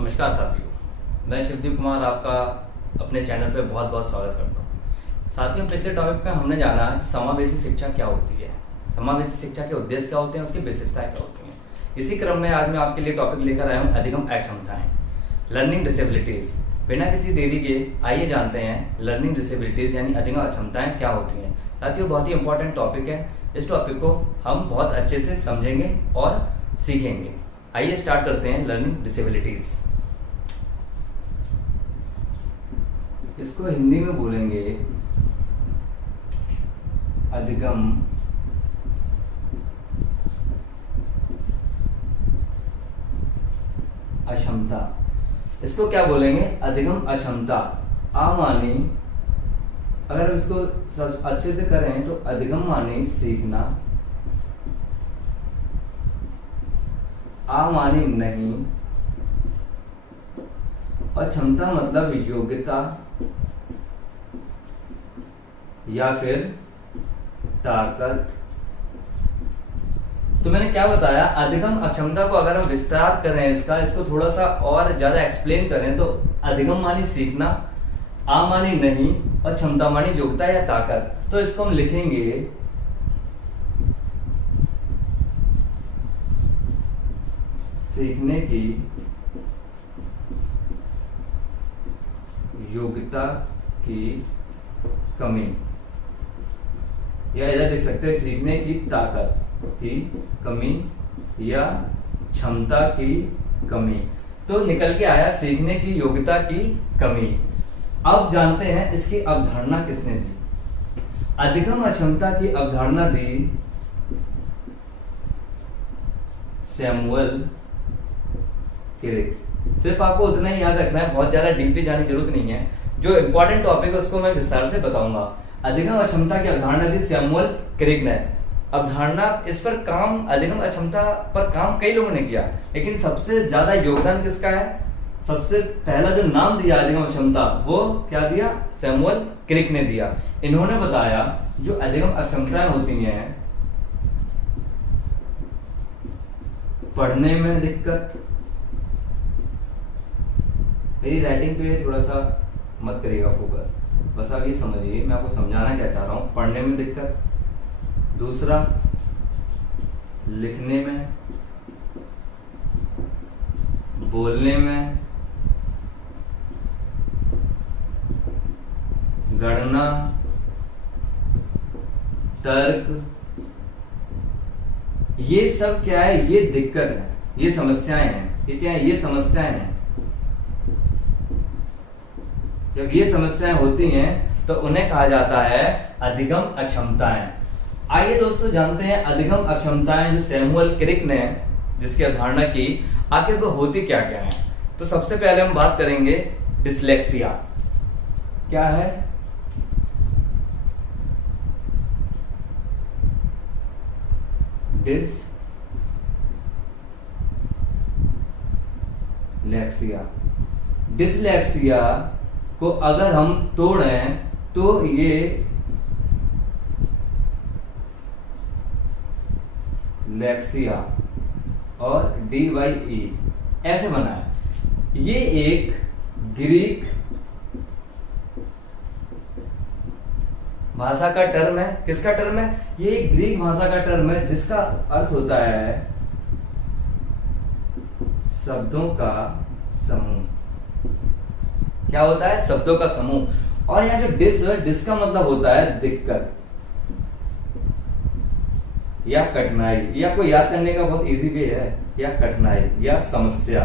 नमस्कार साथियों, मैं शिवदीप कुमार आपका अपने चैनल पे बहुत बहुत स्वागत करता हूँ। साथियों, पिछले टॉपिक पे हमने जाना कि समावेशी शिक्षा क्या होती है, समावेशी शिक्षा के उद्देश्य क्या होते हैं, उसकी विशेषताएं क्या होती हैं। इसी क्रम में आज मैं आपके लिए टॉपिक लेकर आया हूँ अधिगम अक्षमताएं, लर्निंग डिसेबिलिटीज़। बिना किसी देरी के आइए जानते हैं लर्निंग डिसेबिलिटीज़ यानी अधिगम अक्षमताएं क्या होती हैं। साथियों, बहुत ही इंपॉर्टेंट टॉपिक है। इस टॉपिक को हम बहुत अच्छे से समझेंगे और सीखेंगे। आइए स्टार्ट करते हैं लर्निंग डिसेबिलिटीज़। इसको हिंदी में बोलेंगे अधिगम अक्षमता। इसको क्या बोलेंगे? अधिगम अक्षमता। माने अगर हम इसको सब अच्छे से करें तो अधिगम माने सीखना, माने नहीं, और क्षमता मतलब योग्यता या फिर ताकत। तो मैंने क्या बताया, अधिगम अक्षमता को अगर हम विस्तार करें इसको थोड़ा सा और ज्यादा एक्सप्लेन करें तो अधिगम मानी सीखना, मानी नहीं, और क्षमता मानी योग्यता या ताकत। तो इसको हम लिखेंगे सीखने की योग्यता की कमी, या इधर लिख सकते हैं सीखने की ताकत की कमी या क्षमता की कमी। तो निकल के आया सीखने की योग्यता की कमी। अब जानते हैं इसकी अवधारणा किसने दी। अधिगम अक्षमता की अवधारणा दी सैमुअल क्रिक। सिर्फ आपको उतना ही याद रखना है, बहुत ज्यादा डीपली जाने की जरूरत नहीं है। जो इंपॉर्टेंट टॉपिक है उसको मैं विस्तार से बताऊंगा। अधिगम अक्षमता की अवधारणा दी सैमुअल क्रिक ने। अवधारणा इस पर काम, अधिगम अक्षमता पर काम कई लोगों ने किया, लेकिन सबसे ज्यादा योगदान किसका है? सबसे पहला जो नाम दिया अधिगम अक्षमता, वो क्या दिया? सैमुअल क्रिक ने दिया। इन्होंने बताया जो अधिगम अक्षमताएं होती हैं, पढ़ने में दिक्कत, मेरी राइटिंग पे थोड़ा सा मत करिएगा फोकस, बस आप ये समझिए मैं आपको समझाना क्या चाह रहा हूं। पढ़ने में दिक्कत, दूसरा लिखने में, बोलने में, गणना, तर्क, ये सब क्या है? ये दिक्कत है, ये समस्याएं हैं। ये क्या है? ये समस्याएं हैं। जब ये समस्याएं होती हैं तो उन्हें कहा जाता है अधिगम अक्षमताएं। आइए दोस्तों जानते हैं अधिगम अक्षमताएं जो सैमुअल क्रिक ने जिसकी अवधारणा की, आखिर वो होती क्या क्या है। तो सबसे पहले हम बात करेंगे डिसलेक्सिया। क्या है? डिसलेक्सिया। डिसलेक्सिया को अगर हम तोड़ें तो ये लेक्सिया और DYE ऐसे बना है। ये एक ग्रीक भाषा का टर्म है। किसका टर्म है? ये एक ग्रीक भाषा का टर्म है जिसका अर्थ होता है शब्दों का समूह। क्या होता है? शब्दों का समूह। और यहाँ जो डिस का मतलब होता है दिक्कत या कठिनाई। ये आपको याद करने का बहुत इजी वे है, या कठिनाई या समस्या।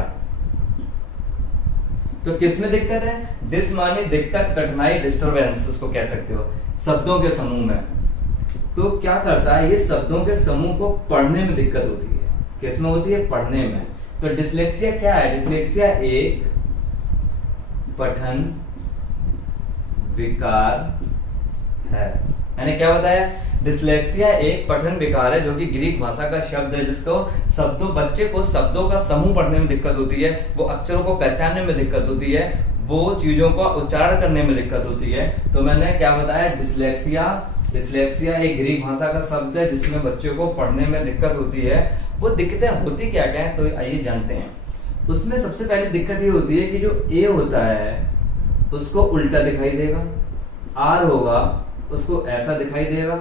तो किसमें दिक्कत है? डिस माने दिक्कत, कठिनाई, डिस्टरबेंस उसको कह सकते हो, शब्दों के समूह में। तो क्या करता है? ये शब्दों के समूह को पढ़ने में दिक्कत होती है। किसमें होती है? पढ़ने में। तो डिसलेक्सिया क्या है? डिसलेक्सिया एक पठन विकार है। मैंने क्या बताया? डिसलेक्सिया एक पठन विकार है जो कि ग्रीक भाषा का शब्द है, जिसको बच्चे को शब्दों का समूह पढ़ने में दिक्कत होती है, वो अक्षरों को पहचानने में दिक्कत होती है, वो चीजों का उच्चारण करने में दिक्कत होती है। तो मैंने क्या बताया? डिसलेक्सिया एक ग्रीक भाषा का शब्द है जिसमें बच्चों को पढ़ने में दिक्कत होती है। वो दिक्कतें होती क्या क्या है? तो आइए जानते हैं। उसमें सबसे पहले दिक्कत ये होती है कि जो ए होता है उसको उल्टा दिखाई देगा, आर होगा उसको ऐसा दिखाई देगा,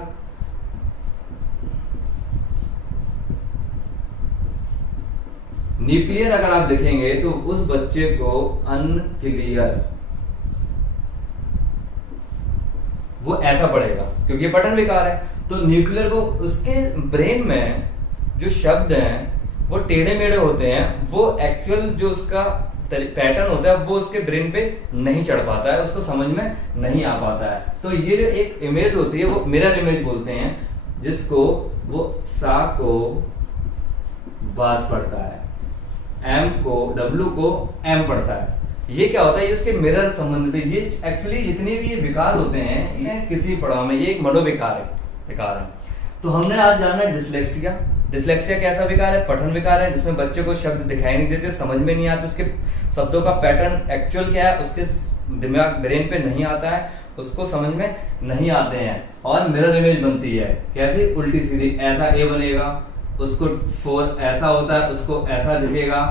न्यूक्लियर अगर आप देखेंगे तो उस बच्चे को अनक्लियर, वो ऐसा पड़ेगा क्योंकि पठन विकार है। तो न्यूक्लियर को उसके ब्रेन में जो शब्द हैं वो टेढ़े मेढ़े होते हैं, वो एक्चुअल जो उसका पैटर्न होता है वो उसके ब्रेन पे नहीं चढ़ पाता है, उसको समझ में नहीं आ पाता है। तो ये जो एक इमेज होती है वो मिरर इमेज बोलते हैं, जिसको वो सा को बास पढ़ता है, एम को डब्ल्यू को एम पढ़ता है। ये क्या होता है, ये उसके मिरर संबंधित है। ये एक्चुअली जितने भी ये विकार होते हैं ये किसी पड़ाव में, ये एक मनोविकार है। तो हमने आज जाना है डिसलेक्सिया। डिसलेक्सिया कैसा विकार है? पठन विकार है, जिसमें बच्चे को शब्द दिखाई नहीं देते, समझ में नहीं आते, उसके शब्दों का पैटर्न एक्चुअल क्या है उसके दिमाग ब्रेन पे नहीं आता है, उसको समझ में नहीं आते हैं, और मिरर इमेज बनती है। कैसे? उल्टी सीधी। ऐसा ए बनेगा, उसको फोर ऐसा होता है, उसको ऐसा दिखेगा,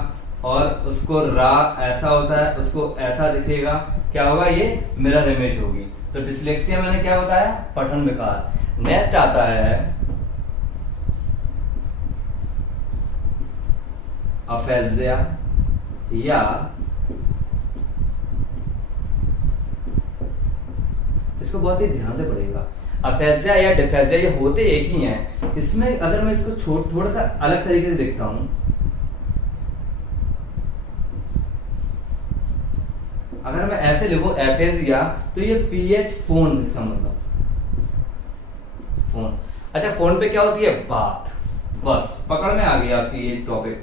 और उसको रा ऐसा होता है, उसको ऐसा दिखेगा। क्या होगा? ये मिरर इमेज होगी। तो डिसलेक्सिया मैंने क्या बताया? पठन विकार। नेक्स्ट आता है अफेजिया या इसको बहुत ही ध्यान से पढ़ेगा। अफेजिया या डिफेजिया ये होते एक ही हैं। इसमें अगर मैं इसको थोड़ा सा अलग तरीके से देखता हूं, अगर मैं ऐसे लिखूं एफेजिया, तो ये पीएच फोन, इसका मतलब फोन। अच्छा, फोन पे क्या होती है? बात। बस पकड़ में आ गया आपकी ये टॉपिक।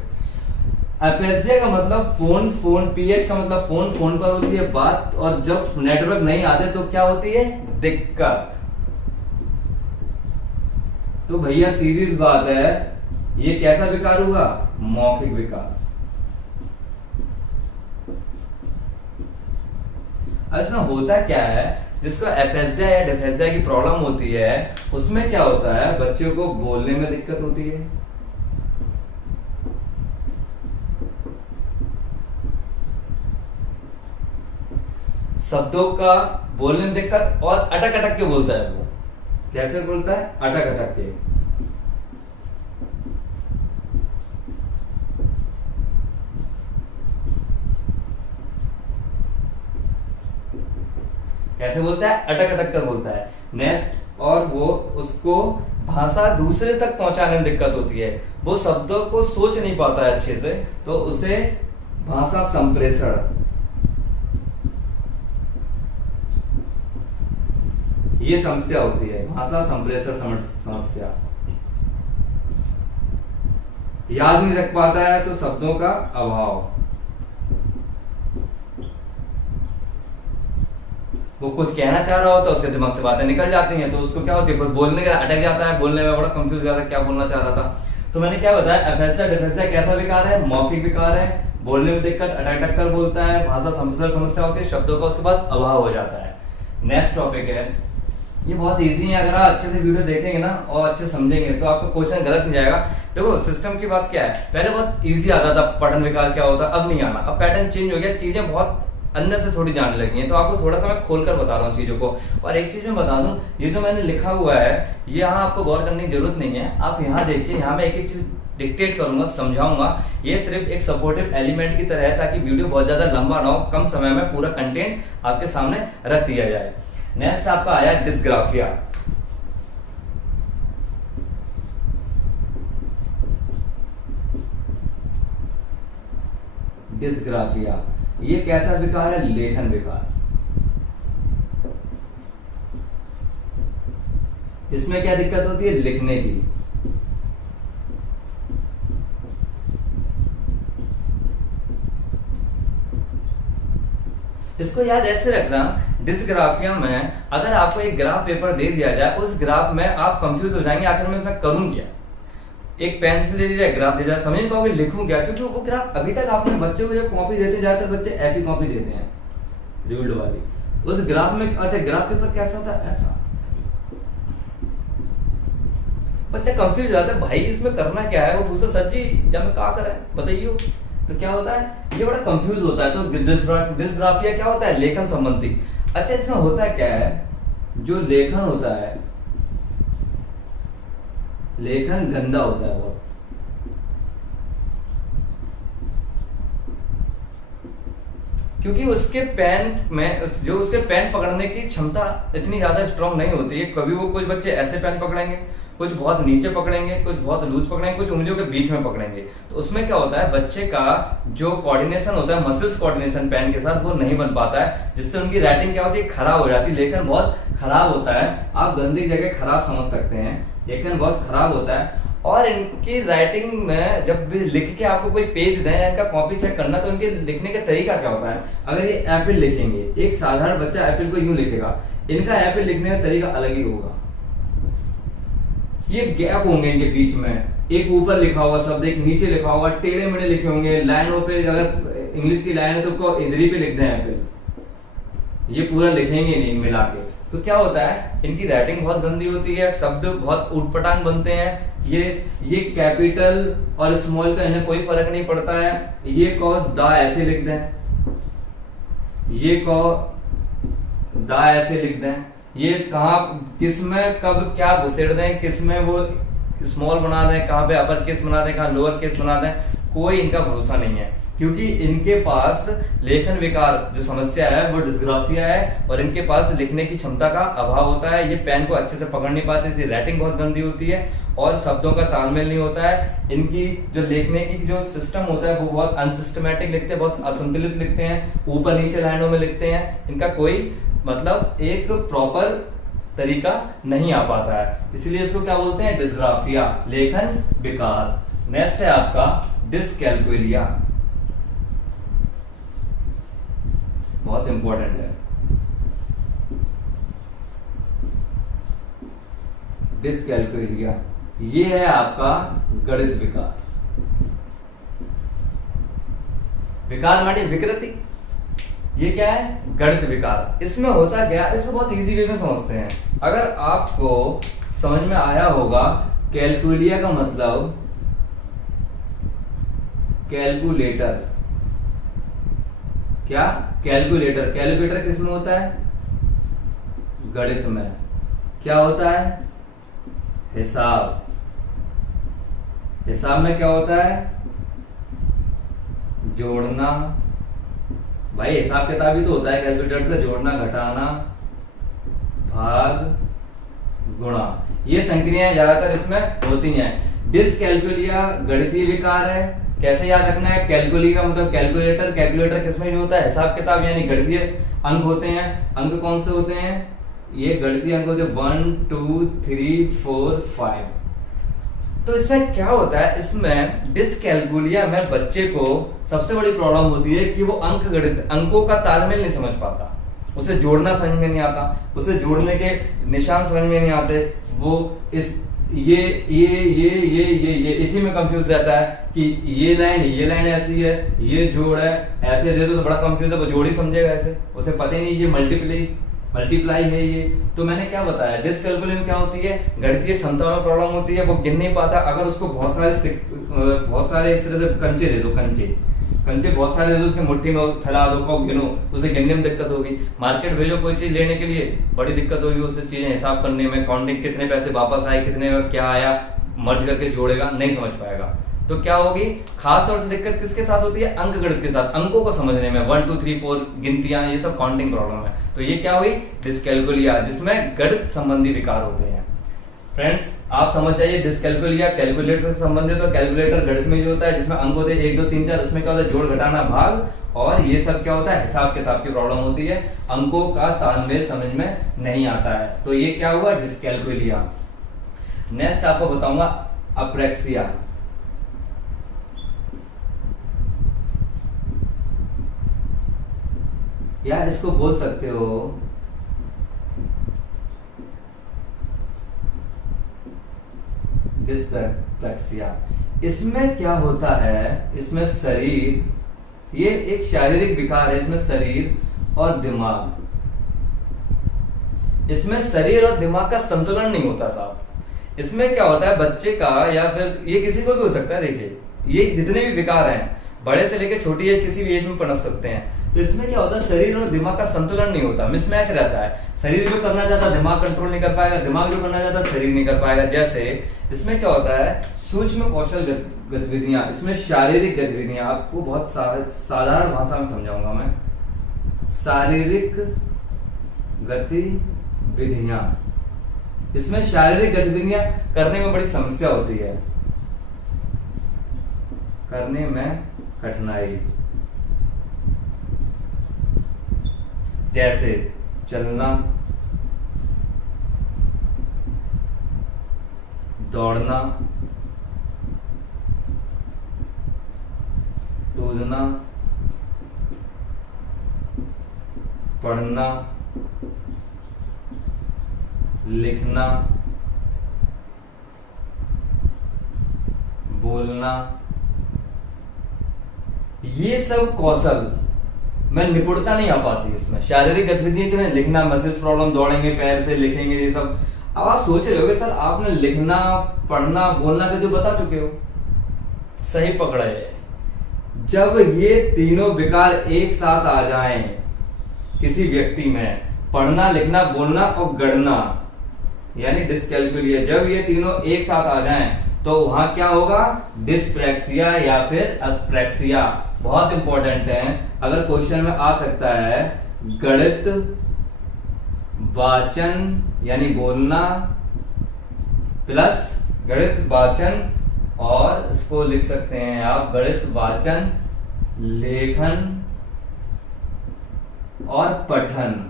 एफेजिया का मतलब फोन, फोन पीएच का मतलब फोन, फोन पर होती है बात, और जब नेटवर्क नहीं आते तो क्या होती है? दिक्कत। तो भैया सीरीज बात है, ये कैसा विकार हुआ? मौखिक विकार। अब इसमें होता क्या है, जिसको एफेजिया या डिफेजिया की प्रॉब्लम होती है, उसमें क्या होता है? बच्चों को बोलने में दिक्कत होती है, शब्दों का बोलने में दिक्कत, और अटक अटक के बोलता है। वो कैसे बोलता है? अटक अटक के। कैसे बोलता है? अटक अटक कर बोलता है। नेक्स्ट, और वो उसको भाषा दूसरे तक पहुंचाने में दिक्कत होती है, वो शब्दों को सोच नहीं पाता है अच्छे से, तो उसे भाषा संप्रेषण, ये समस्या होती है, भाषा संप्रेषण समस्या। याद नहीं रख पाता है तो शब्दों का अभाव, वो कुछ कहना चाह रहा होता है, उसके दिमाग से बातें निकल जाती हैं, तो उसको क्या होती है? बोलने का अटक जाता है, बोलने में बड़ा कंफ्यूज हो जाता है क्या बोलना चाह रहा था। तो मैंने क्या बताया? एफेजिया डिफेजिया कैसा विकार है? मौखिक विकार है, बोलने में दिक्कत, अटक अटक कर बोलता है, भाषा संप्रेषण समस्या होती है, शब्दों का उसके पास अभाव हो जाता है। नेक्स्ट टॉपिक है, ये बहुत इजी है, अगर आप अच्छे से वीडियो देखेंगे ना और अच्छे समझेंगे तो आपका क्वेश्चन गलत नहीं जाएगा। देखो सिस्टम की बात क्या है, पहले बहुत इजी आता था पठन विकार क्या होता, अब नहीं आना, अब पैटर्न चेंज हो गया, चीजें बहुत अंदर से थोड़ी जानने लगी हैं। तो आपको थोड़ा सा मैं खोलकर बता रहा हूँ चीजों को। और एक चीज मैं बता दूं, ये जो मैंने लिखा हुआ है ये यहाँ आपको गौर करने की जरूरत नहीं है, आप यहाँ देखिए, यहाँ मैं एक एक चीज डिक्टेट करूंगा, समझाऊंगा। ये सिर्फ एक सपोर्टिव एलिमेंट की तरह है, ताकि वीडियो बहुत ज्यादा लंबा ना हो, कम समय में पूरा कंटेंट आपके सामने रख दिया जाए। नेक्स्ट आपका आया डिस्ग्राफिया। डिस्ग्राफिया ये कैसा विकार है? लेखन विकार। इसमें क्या दिक्कत होती है? लिखने की। इसको याद ऐसे रखना, डिस्ग्राफिया में अगर आपको एक ग्राफ पेपर दे दिया जाए, उस ग्राफ में आप कंफ्यूज हो जाएंगे, आखिर में मैं करूं क्या? एक पेंसिल दे दी जाए, ग्राफ दे जाए, समझ नहीं पाओगे लिखूं क्या, क्योंकि वो ग्राफ अभी तक आपने बच्चों को जब कॉपी देते जाते बच्चे ऐसी कॉपी देते हैं रूल्ड वाली, उस ग्राफ में अच्छा ग्राफ पेपर कैसा था? ऐसा। बच्चा कंफ्यूज हो जाता है, भाई इसमें करना क्या है? वो पूछता सर जी जब मैं क्या करें बताइए। तो क्या होता है, ये बड़ा कंफ्यूज होता है। तो डिस्ग्राफिया क्या होता है, लेखन संबंधी। अच्छा, इसमें होता है क्या है, जो लेखन होता है, लेखन गंदा होता है बहुत। क्योंकि उसके पेन में जो उसके पेन पकड़ने की क्षमता इतनी ज्यादा स्ट्रांग नहीं होती है। कभी वो कुछ बच्चे ऐसे पेन पकड़ेंगे, कुछ बहुत नीचे पकड़ेंगे, कुछ बहुत लूज पकड़ेंगे, कुछ उंगलियों के बीच में पकड़ेंगे। तो उसमें क्या होता है, बच्चे का जो कोऑर्डिनेशन होता है, मसल्स कोऑर्डिनेशन पेन के साथ, वो नहीं बन पाता है, जिससे उनकी राइटिंग क्या होती है, खराब हो जाती है। लेखन बहुत खराब होता है। आप गंदी जगह खराब समझ सकते हैं, लेखन बहुत खराब होता है। और इनकी राइटिंग में जब भी लिख के आपको कोई पेज दें या इनका कॉपी चेक करना, तो इनके लिखने का तरीका क्या होता है। अगर ये एप्पल लिखेंगे, एक साधारण बच्चा एप्पल को यूं लिखेगा, इनका एप्पल लिखने का तरीका अलग ही होगा। ये गैप होंगे इनके बीच में, एक ऊपर लिखा होगा शब्द, एक नीचे लिखा होगा, टेढ़े मेढ़े लिखे होंगे लाइनों पे। अगर इंग्लिश की लाइन है तो उसको इधरी पे लिख दें एप्पल, ये पूरा लिखेंगे नहीं मिला के। तो क्या होता है, इनकी राइटिंग बहुत गंदी होती है, शब्द बहुत उटपटांग बनते हैं। ये कैपिटल और स्मॉल का इन्हें कोई फर्क नहीं पड़ता है। ये को दा ऐसे लिख दें, ये को दा ऐसे लिख दें, ये कहाँ किस में कब क्या घुसेड़ दें, किस में वो स्मॉल बना दें, कहाँ पे अपर केस बना दें, कहाँ लोअर केस बना दें, कोई इनका भरोसा नहीं है। क्योंकि इनके पास लेखन विकार जो समस्या है वो डिस्ग्राफिया है, और इनके पास लिखने की क्षमता का अभाव होता है। ये पेन को अच्छे से पकड़ नहीं पाते, इसकी राइटिंग बहुत गंदी होती है और शब्दों का तालमेल नहीं होता है। इनकी जो लिखने की जो सिस्टम होता है वो बहुत अनसिस्टमेटिक लिखते हैं, बहुत असंतुलित लिखते हैं, ऊपर नीचे लाइनों में लिखते हैं। इनका कोई मतलब एक प्रॉपर तरीका नहीं आ पाता है, इसलिए इसको क्या बोलते हैं, डिस्ग्राफिया, लेखन विकार। नेक्स्ट है आपका डिसकैलकुलिया, बहुत इंपॉर्टेंट है। डिसकैलकुलिया ये है आपका गणित विकार। विकार माने विकृति, ये क्या है, गणित विकार। इसमें होता क्या, इसको बहुत इजी वे में समझते हैं। अगर आपको समझ में आया होगा, कैलकुलिया का मतलब कैलकुलेटर। क्या, कैलकुलेटर। कैलकुलेटर किस में होता है, गणित में। क्या होता है, हिसाब। हिसाब में क्या होता है, जोड़ना। भाई हिसाब किताब ही तो होता है कैलकुलेटर से, जोड़ना, घटाना, भाग, गुणा। ये संक्रियाएं ज्यादातर इसमें होती हैं। डिसकैलकुलिया गणितीय विकार है। कैसे याद रखना है, कैलकुलिया का मतलब कैलकुलेटर। कैलकुलेटर किसमें यूज होता है, हिसाब किताब यानी गणितीय अंक होते हैं। अंक कौन से होते हैं, ये गणितीय अंक होते हैं 1 2 3 4 5। तो इसमें क्या होता है, इसमें डिसकैलकुलिया में बच्चे को सबसे बड़ी प्रॉब्लम होती है कि वो अंकों का तालमेल नहीं समझ पाता, उसे जोड़ना समझ में नहीं आता, उसे जोड़ने के निशान समझ में नहीं आते। वो इस ये इसी में कंफ्यूज रहता है कि ये लाइन ऐसी है, ये जोड़ है, ऐसे दे दो तो बड़ा कंफ्यूज है, वो जोड़ ही समझेगा ऐसे, उसे पता ही नहीं ये मल्टीप्लाई है ये। तो मैंने क्या बताया, डिसकैलकुलिया में क्या होती है, गणितीय क्षमता में प्रॉब्लम होती है, वो गिन नहीं पाता। अगर उसको बहुत सारे इस तरह से कंचे दे दो, कंचे बहुत सारे दे दो, उसके मुट्ठी में फैला दो, को गिनो, उसे गिनने में दिक्कत होगी। मार्केट भेजो कोई चीज लेने के लिए, बड़ी दिक्कत होगी उसे चीजें हिसाब करने में, काउंटिंग कितने पैसे वापस आए, कितने में क्या आया, मर्ज करके जोड़ेगा, नहीं समझ पाएगा। तो क्या होगी, खास तौर से दिक्कत किसके साथ होती है, अंक गणित के साथ, अंकों को समझने में, 1 2 3 4 गिनतियां, ये सब काउंटिंग प्रॉब्लम है। तो ये क्या हुई, डिसकैलकुलिया, जिसमें गणित संबंधी विकार होते हैं। फ्रेंड्स आप समझ जाइए, डिसकैलकुलिया कैलकुलेटर से संबंधित, और कैलकुलेटर गणित में जो होता है जिसमें अंक होते हैं 1 2 3 4, उसमें क्या होता है, जोड़ घटाना भाग, और ये सब क्या होता है, हिसाब किताब की प्रॉब्लम होती है, अंकों का तालमेल समझ में नहीं आता है। तो ये क्या हुआ, डिसकैलकुलिया। नेक्स्ट आपको बताऊंगा अप्रेक्सिया। या इसको बोल सकते हो डिस्पेक्सिया। इसमें क्या होता है, इसमें शरीर, ये एक शारीरिक विकार है, इसमें शरीर और दिमाग, इसमें शरीर और दिमाग का संतुलन नहीं होता साहब। इसमें क्या होता है, बच्चे का, या फिर ये किसी को भी हो सकता है, देखिए ये जितने भी विकार हैं, बड़े से लेकर छोटी एज किसी भी एज में पनप सकते हैं। तो इसमें क्या होता है, शरीर और दिमाग का संतुलन नहीं होता, मिसमैच रहता है। शरीर जो करना चाहता है दिमाग कंट्रोल नहीं कर पाएगा, दिमाग जो करना चाहता है शरीर नहीं कर पाएगा। जैसे इसमें क्या होता है, सूक्ष्म कौशल गतिविधियां, इसमें शारीरिक गतिविधियां, आपको बहुत साधारण भाषा में समझाऊंगा मैं। शारीरिक गतिविधियां, इसमें शारीरिक गतिविधियां करने में बड़ी समस्या होती है, करने में कठिनाई। जैसे चलना, दौड़ना, कूदना, पढ़ना, लिखना, बोलना, ये सब कौशल में निपुणता नहीं आ पाती। इसमें शारीरिक गतिविधि में लिखना, मसल्स प्रॉब्लम, दौड़ेंगे पैर से, लिखेंगे, ये सब। अब आप सोच रहे होगे सर आपने लिखना, पढ़ना, बोलना के तो बता चुके हो। सही पकड़े। जब ये तीनों विकार एक साथ आ जाएं किसी व्यक्ति में, पढ़ना, लिखना, बोलना और गणना यानी डिस्कैलकुलिया, जब ये तीनों एक साथ आ जाएं तो वहां क्या होगा, डिस्प्रैक्सिया या फिर अप्रैक्सिया। बहुत इंपॉर्टेंट है, अगर क्वेश्चन में आ सकता है गणित, वाचन यानी बोलना प्लस गणित वाचन, और इसको लिख सकते हैं आप गणित वाचन, लेखन और पठन।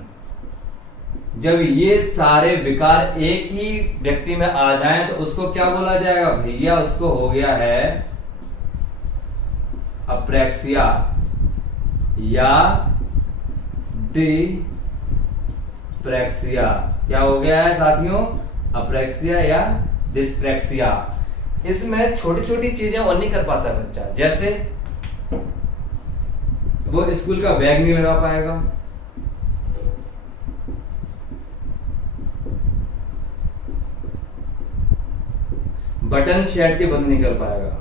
जब ये सारे विकार एक ही व्यक्ति में आ जाएं तो उसको क्या बोला जाएगा भैया, उसको हो गया है अप्रैक्सिया या डिस्प्रैक्सिया। क्या हो गया है साथियों, अप्रैक्सिया या डिस्प्रैक्सिया। इसमें छोटी छोटी चीजें और नहीं कर पाता बच्चा, जैसे वो स्कूल का बैग नहीं लगा पाएगा, बटन शर्ट के बंद नहीं कर पाएगा,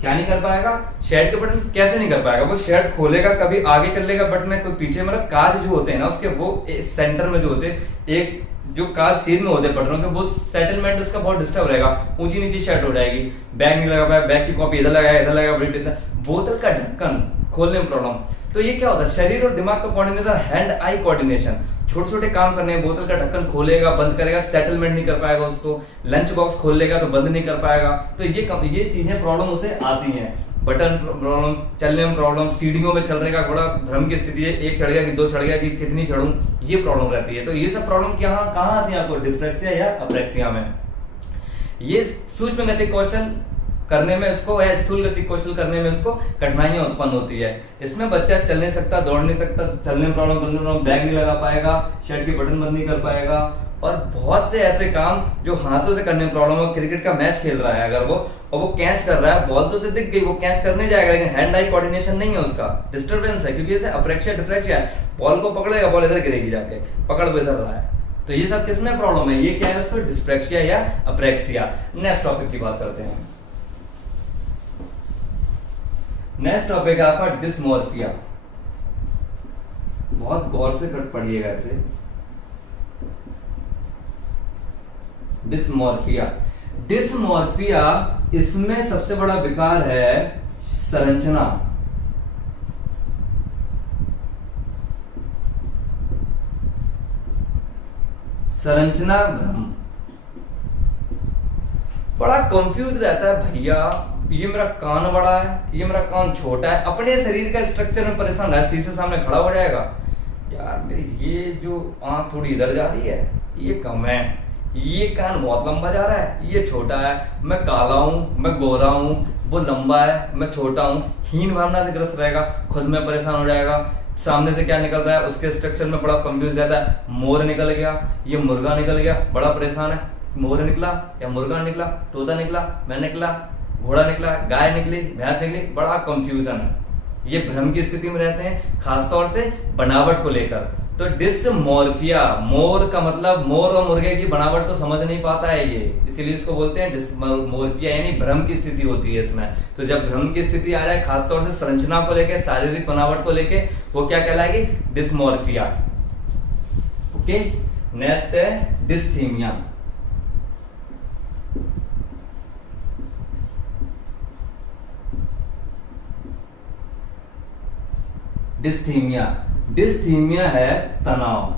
क्या नहीं कर पाएगा, शर्ट के बटन कैसे नहीं कर पाएगा। वो शर्ट खोलेगा, कभी आगे कर लेगा बटन, कोई पीछे, मतलब काज जो होते हैं ना उसके, वो सेंटर में जो होते हैं, एक जो काज सीध में होते हैं बटनों के, वो सेटलमेंट उसका बहुत डिस्टर्ब रहेगा, ऊंची नीची शर्ट हो जाएगी। बैग नहीं लगा पाया, बैग की कॉपी इधर लगाया, इधर लगाया, बड़ी बोतल का ढक्कन खोलने में प्रॉब्लम। तो ये क्या होता है, शरीर और दिमाग का कोऑर्डिनेशन, हैंड आई कोऑर्डिनेशन, छोटे छोटे काम करने हैं। बोतल का ढक्कन खोलेगा, बंद करेगा, सेटलमेंट नहीं कर पाएगा उसको। लंच बॉक्स खोल लेगा तो बंद नहीं कर पाएगा। तो ये चीजें प्रॉब्लम उसे आती हैं। बटन प्रॉब्लम, चलने में प्रॉब्लम, सीढ़ियों में चल रहे का बड़ा भ्रम की स्थिति है, एक चढ़ गया कि दो चढ़ गया कि कितनी चढ़ूं, ये प्रॉब्लम रहती है। तो ये सब प्रॉब्लम कहाँ आती है आपको, डिस्प्रैक्सिया या अप्रैक्सिया में। ये सूक्ष्म गतिक कौशल करने में इसको, या स्थूल गतिक कौशल करने में इसको कठिनाइयां उत्पन्न होती है। इसमें बच्चा चल नहीं सकता, दौड़ नहीं सकता, चलने में प्रॉब्लम, बैग नहीं लगा पाएगा, शर्ट के बटन बंद नहीं कर पाएगा, और बहुत से ऐसे काम जो हाथों से करने में प्रॉब्लम हो। क्रिकेट का मैच खेल रहा है अगर वो, और वो कैच कर रहा है, बॉल तो उसे दिख गई, वो कैच करने जाएगा, लेकिन हैंड आई कोऑर्डिनेशन नहीं है, उसका डिस्टर्बेंस है, क्योंकि इसे अप्रैक्सिया डिस्प्रैक्सिया है। बॉल को पकड़ेगा, बॉल इधर गिरेगी जाके, पकड़ वो इधर रहा है। तो ये सब किसमें प्रॉब्लम है, ये क्या है, उसको डिस्प्रैक्सिया या अप्रैक्सिया। नेक्स्ट टॉपिक की बात करते हैं। नेक्स्ट टॉपिक है आपका डिस्मॉर्फिया। बहुत गौर से पढ़िएगा इसे। डिस्मॉर्फिया, डिस्मॉर्फिया, इसमें सबसे बड़ा विकार है संरचना। संरचना भ्रम। बड़ा कंफ्यूज रहता है भैया, ये मेरा कान बड़ा है, ये मेरा कान छोटा है, अपने शरीर का स्ट्रक्चर में परेशान है। शीशे सामने खड़ा हो जाएगा, यार मेरी ये जो आंख थोड़ी इधर जा रही है ये कम है, ये कान बहुत लंबा जा रहा है, ये छोटा है, मैं काला हूं, मैं गोरा हूं, वो लंबा है, मैं छोटा हूं। हीन भावना से ग्रस्त रहेगा, खुद में परेशान हो जाएगा, सामने से क्या निकल रहा है उसके स्ट्रक्चर में बड़ा कंफ्यूज रहता है। मोर निकल गया, ये मुर्गा निकल गया, बड़ा परेशान है, मोर निकला या मुर्गा निकला, तोता निकला, मैं निकला, घोड़ा निकला, गाय निकली, भैंस निकली, बड़ा कंफ्यूजन है। ये भ्रम की स्थिति में रहते हैं, खासतौर से बनावट को लेकर। तो डिसमॉर्फिया, मोर का मतलब मोर और मुर्गे की बनावट को समझ नहीं पाता है ये, इसीलिए इसको बोलते हैं डिसमॉर्फिया, यानी भ्रम की स्थिति होती है इसमें। तो जब भ्रम की स्थिति आ जाए खासतौर से संरचना को लेकर, शारीरिक बनावट को लेकर, वो क्या कहलाएगी? डिसमॉर्फिया। ओके, नेक्स्ट है डिस्थीमिया। डिस्थीमिया है तनाव।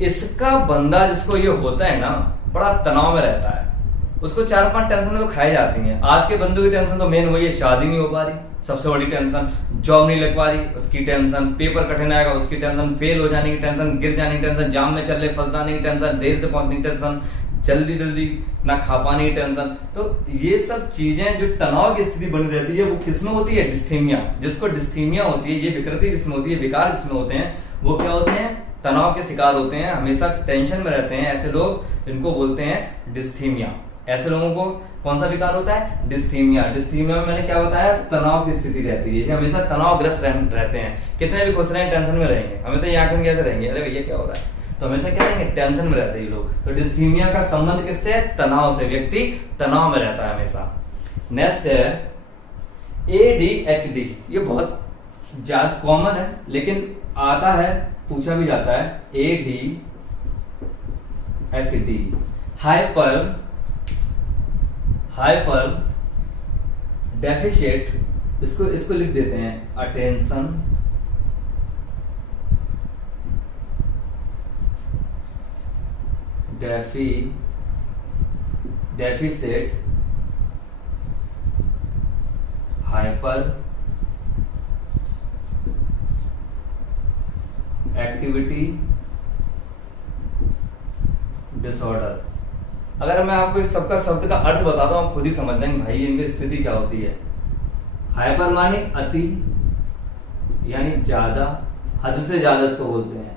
इसका बंदा जिसको ये होता है ना, बड़ा तनाव में रहता है, उसको 4-5 टेंशन तो खाई जाती हैं। आज के बंदों की टेंशन तो मेन वही है, शादी नहीं हो पा रही सबसे बड़ी टेंशन, जॉब नहीं लग पा रही उसकी टेंशन, पेपर कठिन आएगा उसकी टेंशन, फेल हो जाने की टेंशन, गिर जाने की टेंशन, जाम में चल रहे फंस जाने की टेंशन, देर से पहुंचने की टेंशन, जल्दी ना खा पाने की टेंशन। तो ये सब चीजें जो तनाव की स्थिति बनी रहती है, वो किसमें होती है? डिस्थीमिया। जिसको डिस्थीमिया होती है, ये विकृति जिसमें होती है, विकार जिसमें होते हैं, वो क्या होते हैं? तनाव के शिकार होते हैं, हमेशा टेंशन में रहते हैं। ऐसे लोग, इनको बोलते हैं डिस्थीमिया। ऐसे लोगों को कौन सा विकार होता है? डिस्थीमिया। डिस्थीमिया में मैंने क्या बताया? तनाव की स्थिति रहती है, हमेशा तनावग्रस्त रहते हैं। कितने भी खुश रहें, टेंशन में रहेंगे, हमें तो यहाँ कैसे रहेंगे, अरे भैया क्या हो रहा है, तो हमेशा क्या रहेंगे? टेंशन में रहते हैं लोग। तो डिस्थीमिया का संबंध किससे? तनाव से। व्यक्ति तनाव में रहता है हमेशा। नेक्स्ट है ADHD। ये बहुत ज्यादा कॉमन है, लेकिन आता है, पूछा भी जाता है। ADHD हाइपर डेफिशिएट, इसको लिख देते हैं attention deficit hyper activity disorder. अगर मैं आपको इस सबका शब्द का अर्थ बताता हूं, आप खुद ही समझ जाएंगे भाई इनकी स्थिति क्या होती है। हाइपर मानी अति, यानी ज्यादा, हद से ज्यादा इसको बोलते हैं।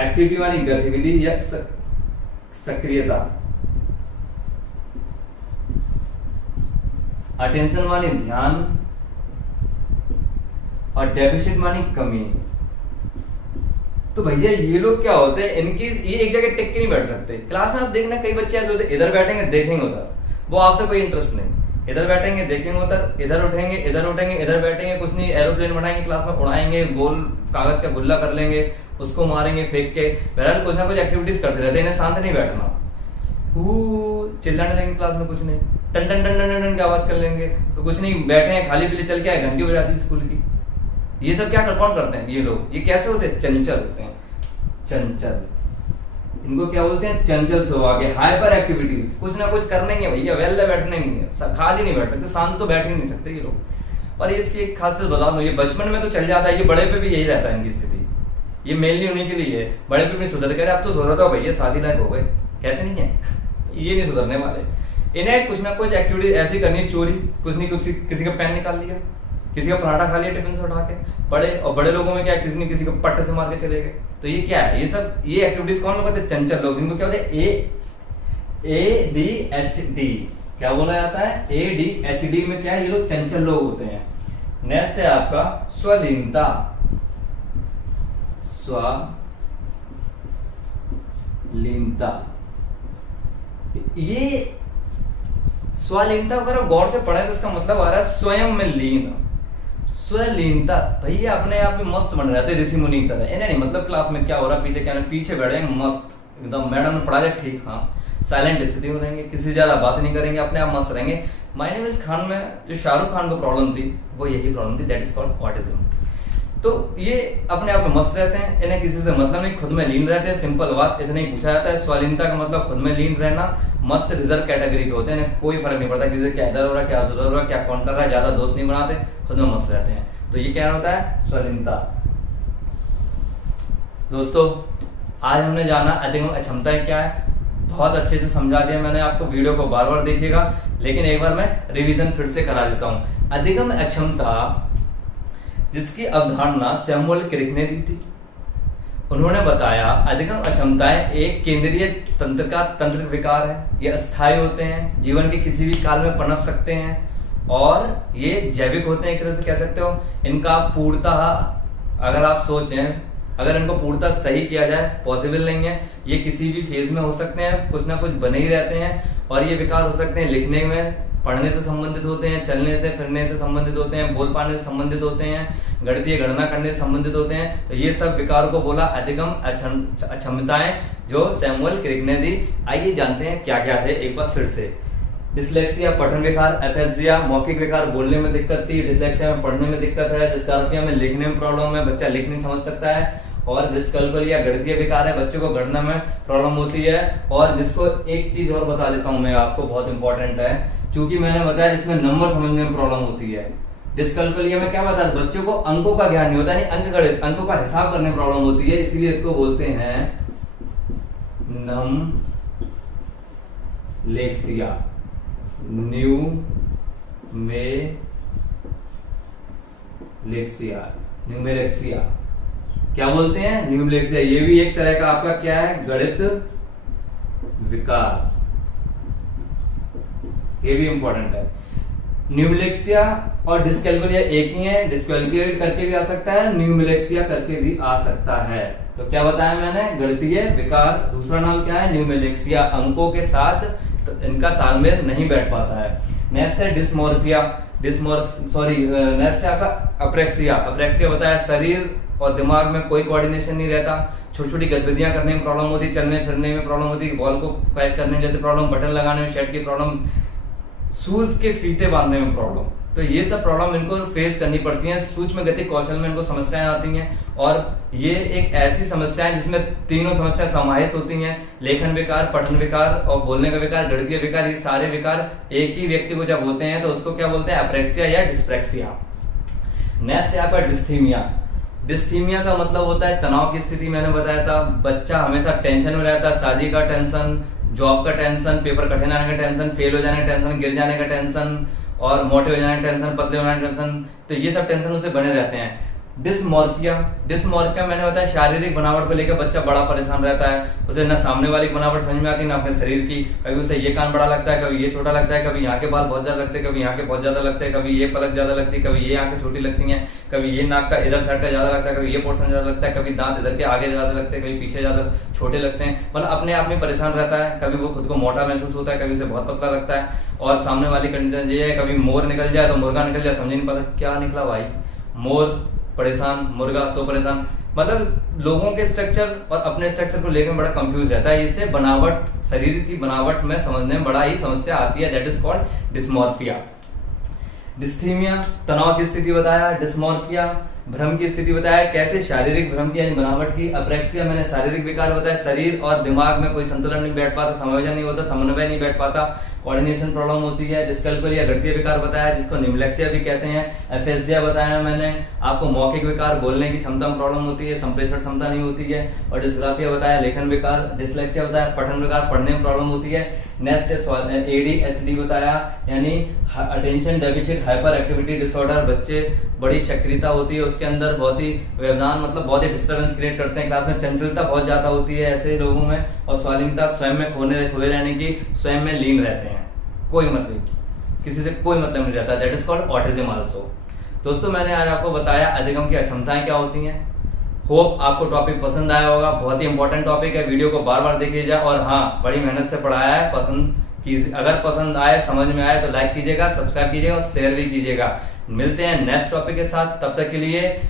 एक्टिविटी मानी गतिविधि या सक्रियता। अटेंशन मानी ध्यान, और डेफिसिट मानी कमी। तो भैया ये लोग क्या होते हैं, इनकी ये एक जगह टिक के नहीं बैठ सकते। क्लास में आप देखना कई बच्चे ऐसे होते हैं, इधर बैठेंगे देखेंगे उधर, वो आपसे कोई इंटरेस्ट नहीं। इधर बैठेंगे देखेंगे उधर, इधर उठेंगे इधर बैठेंगे, कुछ नहीं, एरोप्लेन बनाएंगे क्लास में, उड़ाएंगे, गोल कागज का गुल्ला कर लेंगे, उसको मारेंगे फेंक के। बहरहाल कुछ ना कुछ एक्टिविटीज करते रहते हैं, इन्हें शांत नहीं बैठना। चिल्लाने लगेंगे क्लास में, कुछ नहीं, टन टन टन टन टन की आवाज कर लेंगे, तो कुछ नहीं, बैठे हैं खाली पीली, चल के आए, घंटी हो जाती है स्कूल की। ये सब क्या कौन करते हैं? ये लोग। ये कैसे होते हैं? चंचल होते हैं, चंचल। इनको क्या बोलते हैं? चंचल स्वभाव के, हाइपर एक्टिविटीज। कुछ ना कुछ करने ही है भैया, वेल बैठने नहीं है, खाली नहीं बैठ सकते, शांत तो बैठ ही नहीं सकते ये लोग। और इसकी एक खासियत बता दूं, ये बचपन में तो चल जाता है, ये बड़े पे भी यही रहता है इनकी स्थिति। ये मेनली उन्हीं के लिए है, बड़े पे भी सुधर कहते अब तो सुधर हो भैया, शादी लायक हो गए, कहते नहीं है ये नहीं सुधरने वाले। इन्हें कुछ ना कुछ एक्टिविटी ऐसी करनी, चोरी, कुछ नहीं कुछ, किसी का पेन निकाल लिया, किसी का पराठा खा लिया टिफिन से उठा के। बड़े लोगों में क्या है, किसी ने किसी को पट्टे से मार के चले गए। तो ये क्या है? ये सब ये एक्टिविटीज कौन लोग होते हैं? चंचल लोग, जिनको क्या होते हैं? ADHD। क्या बोला जाता है? ADHD में क्या है? ये लोग चंचल लोग होते हैं। नेक्स्ट है आपका स्वलीनता। ये स्वलीनता अगर आप गौर से पढ़े तो इसका मतलब आ रहा है स्वयं में लीन। स्वलीनता, भैया अपने आप में मस्त बन रहे थे ऋषि मुनि की तरह। नहीं मतलब क्लास में क्या हो रहा है, पीछे क्या नहीं, पीछे बैठे मस्त एकदम, मैडम ने पढ़ा दिया ठीक, हाँ, साइलेंट स्थिति में रहेंगे, किसी ज्यादा बात नहीं करेंगे, अपने आप मस्त रहेंगे। माय नेम इज खान में जो शाहरुख खान को प्रॉब्लम थी, वो यही प्रॉब्लम थी, दैट इज कॉल्ड ऑटिज्म। तो ये अपने आप में मस्त रहते हैं, इन्हें किसी से मतलब नहीं, खुद में लीन रहते हैं। सिंपल बात इतना ही पूछा जाता है। स्वलीनता का मतलब खुद में लीन रहना, मस्त रिजर्व कैटेगरी के होते हैं, इन्हें कोई फर्क नहीं पड़ता किसी से क्या इधर हो रहा है, क्या उधर हो रहा है, क्या कौन कर रहा है, ज्यादा दोस्त नहीं बनाते, खुद में मस्त रहते हैं। तो ये क्या होता है? स्वलीनता। दोस्तों आज हमने जाना अधिगम अक्षमताएं क्या है, बहुत अच्छे से समझा दिया मैंने आपको। वीडियो को बार बार देखिएगा, लेकिन एक बार मैं रिवीजन फिर से करा देता हूं। अधिगम अक्षमता जिसकी अवधारणा सैमुअल क्रिक ने दी थी, उन्होंने बताया अधिगम अक्षमताएं एक केंद्रीय तंत्र का तंत्र विकार है। ये अस्थायी होते हैं, जीवन के किसी भी काल में पनप सकते हैं और ये जैविक होते हैं, एक तरह से कह सकते हो। इनका पूर्णतः अगर आप सोचें, अगर इनको पूर्णतः सही किया जाए पॉसिबल नहीं है। ये किसी भी फेज में हो सकते हैं, कुछ ना कुछ बने ही रहते हैं। और ये विकार हो सकते हैं लिखने में, पढ़ने से संबंधित होते हैं, चलने से फिरने से संबंधित होते हैं, बोल पाने से संबंधित होते हैं, गणितीय गणना करने से संबंधित होते हैं। तो ये सब विकारों को बोला अधिगम अक्षमताएं जो सैमुअल क्रिक ने दी। आइए जानते हैं क्या क्या थे एक बार फिर से। डिसलेक्सिया पठन विकार, एफेसिया मौखिक विकार, बोलने में दिक्कत थी। डिसलेक्सिया में पढ़ने में दिक्कत है। डिस्कार्फिया में लिखने में प्रॉब्लम है, बच्चा लिख नहीं समझ सकता है। और डिस्कैल्कुलिया गणितीय विकार है, बच्चों को गणना में प्रॉब्लम होती है। और जिसको एक चीज और बता देता हूं मैं आपको, बहुत इंपॉर्टेंट है, क्योंकि मैंने बताया इसमें नंबर समझने में प्रॉब्लम होती है। डिस्कैल्कुलिया में क्या बताया, बच्चों को अंकों का ज्ञान नहीं होता, नहीं अंक गणित, अंकों का हिसाब करने में प्रॉब्लम होती है, इसीलिए इसको बोलते हैं नमलेक्सिया, न्यूमेरेक्सिया। क्या बोलते हैं, न्यूमेरेक्सिया। ये भी एक तरह का आपका क्या है, गणित विकार, ये भी इंपॉर्टेंट है। न्यूमेरेक्सिया और डिस्कैल्कुलिया एक ही है, डिस्कैल्कुलेट करके भी आ सकता है, न्यूमेरेक्सिया करके भी आ सकता है। तो क्या बताया मैंने, गणितीय विकार, दूसरा नाम क्या है, न्यूमेरेक्सिया। अंकों के साथ तो इनका तालमेल नहीं बैठ पाता है। नेक्स्ट है डिस्मोर्फिया, नेक्स्ट है आपका अप्रेक्सिया। अप्रेक्सिया बताया शरीर और दिमाग में कोई कोऑर्डिनेशन नहीं रहता, छोटी छोटी गतिविधियां करने में प्रॉब्लम होती, चलने फिरने में प्रॉब्लम होती, बॉल को कैच करने में जैसे प्रॉब्लम, बटन लगाने में शर्ट की प्रॉब्लम, शूज के फीते बांधने में प्रॉब्लम। तो ये सब प्रॉब्लम इनको फेस करनी पड़ती हैं। सूक्ष्म गति कौशल में इनको समस्याएं आती हैं। और ये एक ऐसी समस्या है जिसमें तीनों समस्याएं समाहित होती हैं, लेखन विकार, पठन विकार और बोलने का विकार, गणितीय विकार। ये सारे विकार एक ही व्यक्ति को जब होते हैं तो उसको क्या बोलते हैं, अप्रेक्सिया या डिस्प्रेक्सिया। नेक्स्ट है आपका डिस्थीमिया। डिस्थीमिया का मतलब होता है तनाव की स्थिति। मैंने बताया था बच्चा हमेशा टेंशन में रहता है, शादी का टेंशन, जॉब का टेंशन, पेपर कठिन आने का टेंशन, फेल हो जाने का टेंशन, गिर जाने का टेंशन और मोटे हो जाने का टेंशन, पतले होने का टेंशन। तो ये सब टेंशन उसे बने रहते हैं। डिस्मॉर्फिया मैंने बताया शारीरिक बनावट को लेकर बच्चा बड़ा परेशान रहता है, उसे ना सामने वाली बनावट समझ में आती है ना अपने शरीर की। कभी उसे ये कान बड़ा लगता है, कभी ये छोटा लगता है, कभी यहाँ के बाल बहुत ज्यादा लगते हैं, कभी यहाँ के बहुत ज्यादा लगते हैं, कभी ये पलक ज्यादा लगती है, कभी ये आंखें छोटी लगती हैं, कभी ये नाक का इधर साइड का ज्यादा लगता है, कभी ये पोर्शन ज्यादा लगता है, कभी दांत इधर के आगे ज्यादा लगते हैं, कभी पीछे ज्यादा छोटे लगते हैं। मतलब अपने आप में परेशान रहता है। कभी वो खुद को मोटा महसूस होता है, कभी उसे बहुत पतला लगता है। और सामने वाली कंडीशन ये है, कभी मोर निकल जाए तो मुर्गा निकल जाए, समझ नहीं पता क्या निकला भाई, मोर परेशान, मुर्गा तो परेशान। मतलब लोगों के स्ट्रक्चर और अपने स्ट्रक्चर को लेकर बड़ा कंफ्यूज रहता है। इससे बनावट, शरीर की बनावट में समझने में बड़ा ही समस्या आती है। That is called dysmorphia. Dysthymia तनाव की स्थिति बताया, डिस्मॉर्फिया भ्रम की स्थिति बताया, कैसे शारीरिक भ्रम की यानी बनावट की। अप्रेक्सिया मैंने शारीरिक विकार बताया, शरीर और दिमाग में कोई संतुलन नहीं बैठ पाता, समायोजन नहीं होता, समन्वय नहीं बैठ पाता, कोऑर्डिनेशन प्रॉब्लम होती है। डिस्कैल्कुलिया गणितीय विकार बताया जिसको न्यूमेरेक्सिया भी कहते हैं। एफेसिया बताया मैंने आपको, मौखिक विकार, बोलने की क्षमता में प्रॉब्लम होती है, संप्रेषण क्षमता नहीं होती है। और डिस्ग्राफिया बताया लेखन विकार। डिसलेक्सिया बताया पठन विकार, पढ़ने में प्रॉब्लम होती है। नेक्स्ट ADHD बताया यानी attention deficit hyper activity disorder, बच्चे बड़ी सक्रियता होती है उसके अंदर, बहुत ही व्यवधान, मतलब बहुत ही डिस्टर्बेंस क्रिएट करते हैं क्लास में, चंचलता बहुत ज्यादा होती है ऐसे लोगों में। और स्वाधीनता, स्वयं में खोए रहने की, स्वयं में लीन रहते हैं, कोई मतलब किसी से कोई मतलब नहीं रहता। That is called autism also. दोस्तों मैंने आज आपको बताया अधिगम की अक्षमताएं क्या होती हैं। होप आपको टॉपिक पसंद आया होगा, बहुत ही इंपॉर्टेंट टॉपिक है, वीडियो को बार बार देखिए जाए। और हाँ, बड़ी मेहनत से पढ़ाया है, पसंद कीजिए, अगर पसंद आए, समझ में आए तो लाइक कीजिएगा, सब्सक्राइब कीजिएगा और शेयर भी कीजिएगा। मिलते हैं नेक्स्ट टॉपिक के साथ, तब तक के लिए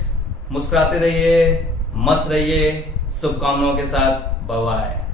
मुस्कुराते रहिए, मस्त रहिए, शुभकामनाओं के साथ, बाय बाय।